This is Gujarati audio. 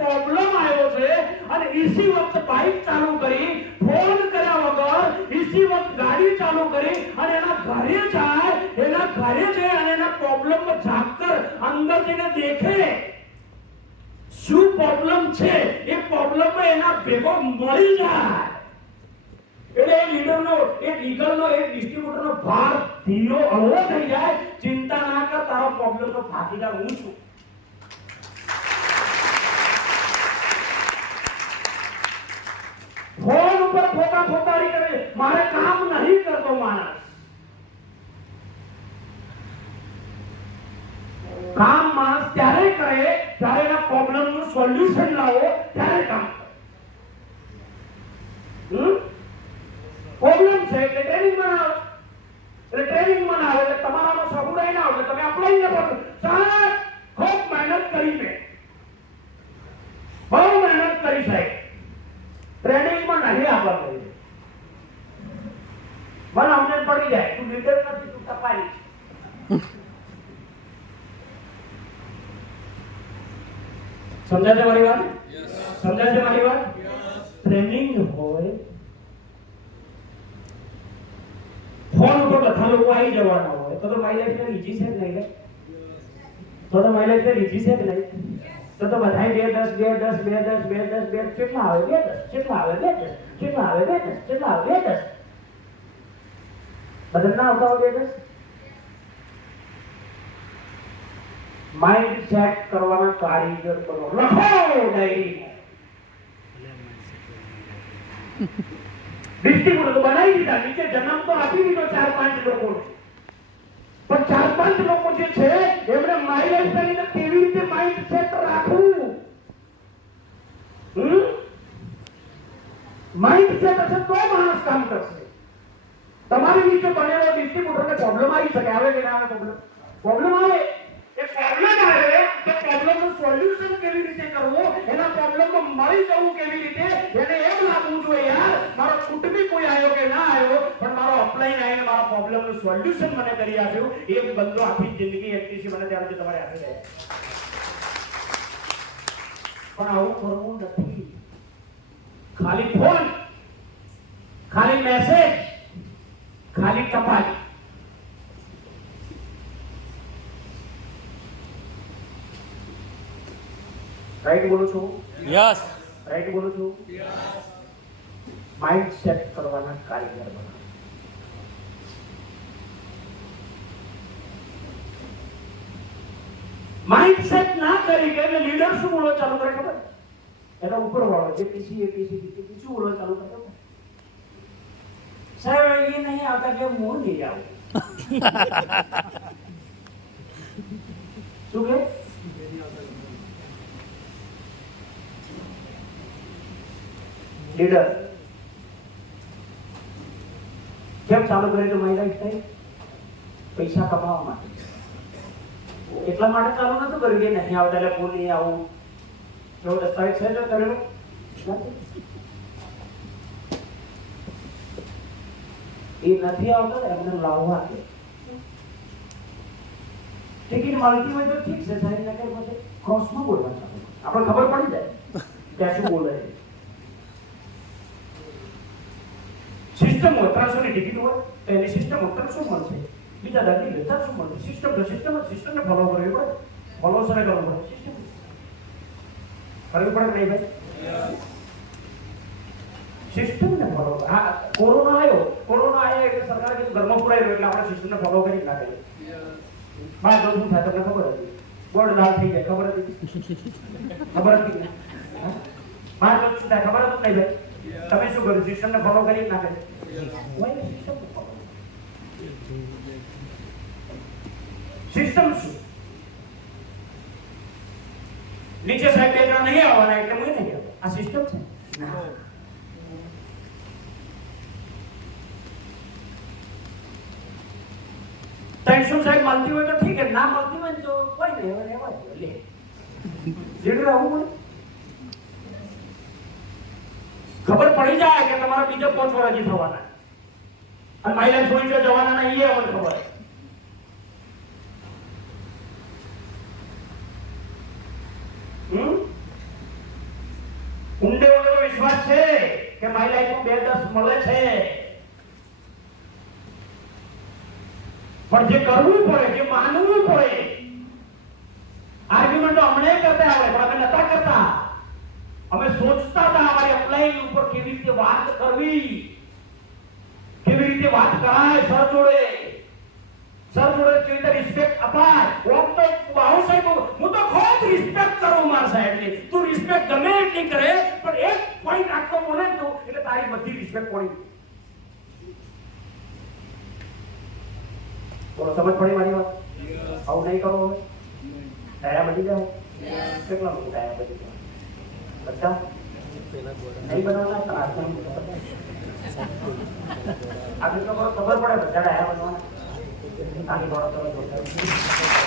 પ્રોબ્લેમ આવ્યો છે અને ઈસી વખત બાઇક ચાલુ કરી ફોન કર્યા વગર ઈસી વખત ગાડી ચાલુ કરી અને એના ઘરે જાય, એના ઘરે જાય અને એના પ્રોબ્લેમ જાગતર અંદર જઈને દેખે. શું પ્રોબ્લેમ છે? એ પ્રોબ્લેમ એના ભેગો મળી જાય. એટલે એ લીડરનો એક ઈગલનો એક ડિસ્ટ્રીબ્યુટરનો ભાર ધીરો હળવો થઈ જાય. ચિંતા ના કર, તારો પ્રોબ્લેમનો ભાગીદાર હું છું. ફોન ઉપર ફોટા ફોટાડી કરે મારે કામ નહીં કરતો માણસ. કામ માણસ ત્યારે કરે જ્યારે એના પ્રોબ્લેમનું સોલ્યુશન લાવો, ત્યારે કામ પ્રોબ્લેમ છે એટલે ટ્રેનિંગ આવે એટલે ટ્રેનિંગ આવે એટલે તમારામાં સહુડાઈ ના આવે તમે અપ્લાય ન કરો. સાહેબ, ખૂબ મહેનત કરી મેં. બહુ મહેનત કરી સાહેબ. ટ્રેનિંગમાં નહીં આવવા મળ્યું મને અમને પડી જાય. તું લીડર નથી, તું તપાઈ સમજાય મારી વાત? સમજાય મારી વાત? ટ્રેનિંગ હોય. ફોન ઉપર બધા લોકો આવી જવાના હોય. તો તો માઇલેજ ઇઝી છે કે નહીં તો તો મારી ઇઝી છે કે નહીં. તો તો બધાય બે દસ બે દસ બે દસ બે દસ બે કેટલા આવે? બે દસ કેટલા આવે? બે દસ કેટલા આવે? બે દસ કેટલા આવે? બે દસ. બધા ના આવતા હોય બે દસ? માઇન્ડ સેટ કરવાના કારીગર બનો લખો ડાયરી. ડિસ્ટ્રીબ્યુટર તો બનાવી દીધા નીચે જન્મ તો આપી દીધો ચાર પાંચ લોકો પણ લોકો જે છે એમણે મારી લાઈફ કેવી રીતે માઇન્ડ સેટ રાખવું? માઇન્ડ સેટ હશે તો માણસ કામ કરશે. તમારી નીચે બનેલો ડિસ્ટ્રીબ્યુટરને પ્રોબ્લેમ આવી શકે. આવે કે ના આવે પ્રોબ્લેમ પ્રોબ્લેમ આવે. એ પ્રોબ્લેમ આવે, તો પ્રોબ્લેમનું સોલ્યુશન કેવી રીતે કરવું એના પ્રોબ્લેમમાં મળી જવું કેવી રીતે? એને એમ લાગવું જોઈએ, યાર, મારો કુટુંબી કોઈ આવ્યો કે ના આવ્યો પણ મારો અપ્લાઈન આવીને મારા પ્રોબ્લેમનું સોલ્યુશન મને કરી આપ્યું એક બંદો આખી જિંદગી એમટીસી મને ત્યારથી તમારે આપી દે. પણ આવું કરવું નથી. ખાલી ફોન ખાલી મેસેજ ખાલી ટપાલ રાઈટ બોલું છું? યસ રાઈટ બોલું છું? માઇન્ડ સેટ કરવાના કારીગર બનો. માઇન્ડ સેટ ના કરી કે લીડર શું બોલો ચાલુ કરે ખબર? એના ઉપર વાળો જે પીસી એ પીસી પીસી શું બોલો ચાલુ કરે સાહેબ એ નહીં આવતા કે હું નહીં આવું. શું કે? લીડર કેમ ચાલુ કરી તો મારી લાઈફ થઈ પૈસા કમાવા માટે એટલા માટે ચાલુ નતું કર્યું કે નહીં આવતા એટલે હું નહીં આવું એવો દસ્તાવેજ છે જો કરેલો નથી. એ નથી આવતો ને એમને લાવવા દે ટિકિટ મળતી હોય તો ઠીક છે સાહેબ ને કઈ પછી ક્રોસમાં બોલવાનું આપણે ખબર પડી જાય ત્યાં શું બોલે છે સિસ્ટમ હોય ત્રણસો ની ટિકિટ હોય તો એની શું મળશે? બીજા દર્દી લેતા શું મળશે? સિસ્ટમ સિસ્ટમ સિસ્ટમને ફોલો કરવી પડે ફોલો સરે કરવું પડે સિસ્ટમ કરવી પડે નહીં ભાઈ? સિસ્ટમને ફોલો હા કોરોના આવ્યો. કોરોના આવ્યો એટલે સરકાર કીધું, ઘરમાં પુરાઈ એટલે આપણે સિસ્ટમને ફોલો કરી નાખે બાર તો શું થાય, તમને ખબર હતી બોર્ડ લાલ થઈ જાય, ખબર હતી ખબર હતી હા? તો શું થાય, ખબર હતું નહીં ભાઈ? તમે શું કર્યું? સિસ્ટમને ફોલો કરી નાખે સિસ્ટમ શું? નીચે સાહેબ બે જણા નહીં આવવાના એટલે હું નહીં આ સિસ્ટમ છે. ત્રણસો સાહેબ મળતી હોય તો ઠીક ના મળતી હોય તો કોઈ નહીં એવા લે. જેટલું આવું પડે ખબર પડી જાય કે તમારા બીજા પાંચ વર્ષ થવાના. અને માઇલેજ જોઈ જો જવાના એ અમને ખબર. વિશ્વાસ છે કે મારી લાઈફમાં બે દસ મળે છે. પણ જે કરવું પડે, જે માનવું પડે આર્ગ્યુમેન્ટ અમને કરતા આવડે, પણ અમે નતા કરતા. અમે સોચતા હતા અમારી અપ્લાઈંગ ઉપર કેવી રીતે વાત કરવી, કેવી રીતે વાત કરાય સર જોડે. સર જોડે કેવી રીતે રિસ્પેક્ટ અપાય? ઓમ તો બાહુ સાહેબ હું તો ખૂબ રિસ્પેક્ટ કરું મારા સાહેબની. તું રિસ્પેક્ટ ગમે એટલી કરે પણ એક પોઈન્ટ આટલો બોલે તો એટલે તારી બધી રિસ્પેક્ટ પડી બોલો સમજ પડી મારી વાત? આવું નહીં કરો હવે? ડાયા બધી જાય કેટલા લોકો ટાયા બધી જાય બધા? નહીં બનાવવાના આગળ ખબર પડે બધા ડાયા બનવાના આની બરોબર